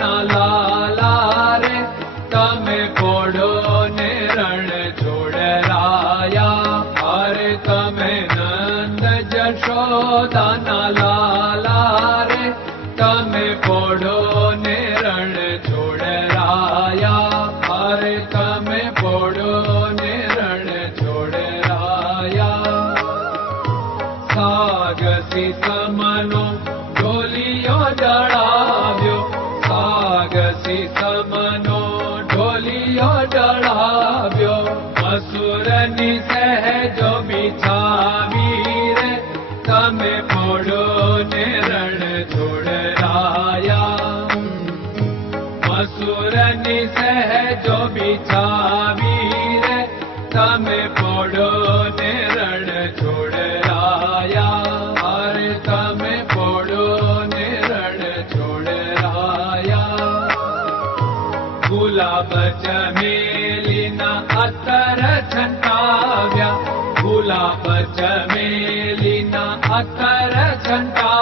ना ला रे तमे पोढो ने रणडनाया अरे तमे नन्द जशो रे तमे पोढो असुर निसह जो बिछावीर सम पोड़ो ने रण छोड़ राया हर पोड़ो ने रण छोड़ राया गुलाब चमेलिना अतर छंटाव्या। गुलाब चमेलिना अतर छंटा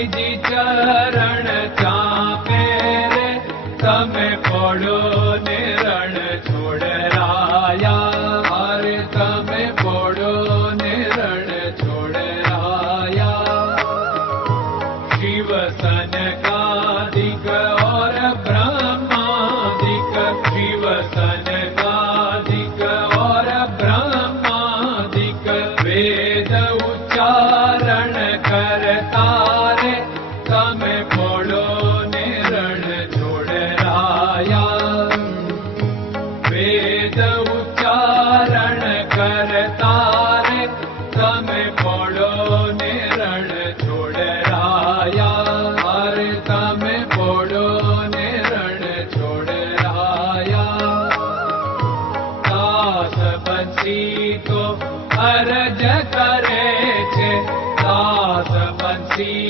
निजी चरण चापे रे, तमें पड़ो निरण छोड़ अरे तमें पड़ो निरण छोड़ राया। शिव सन का see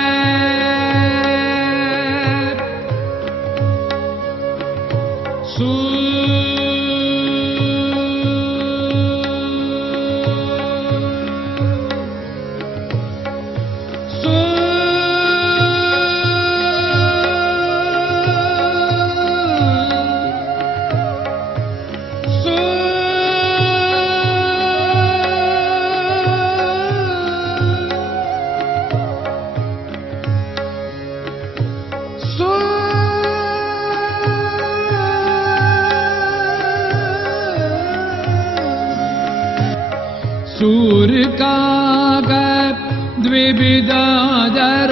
द्विविदादर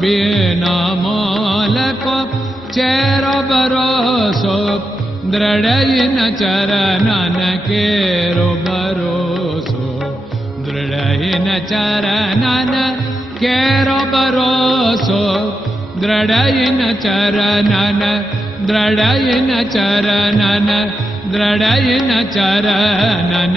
बिना मालको चेर बरोसो दृढयिन चरणन केरो बरोसो दृढयिन चरणन केरो बरोसो दृढयिन चरणन दृढयिन चरणन दृढयिन चरणन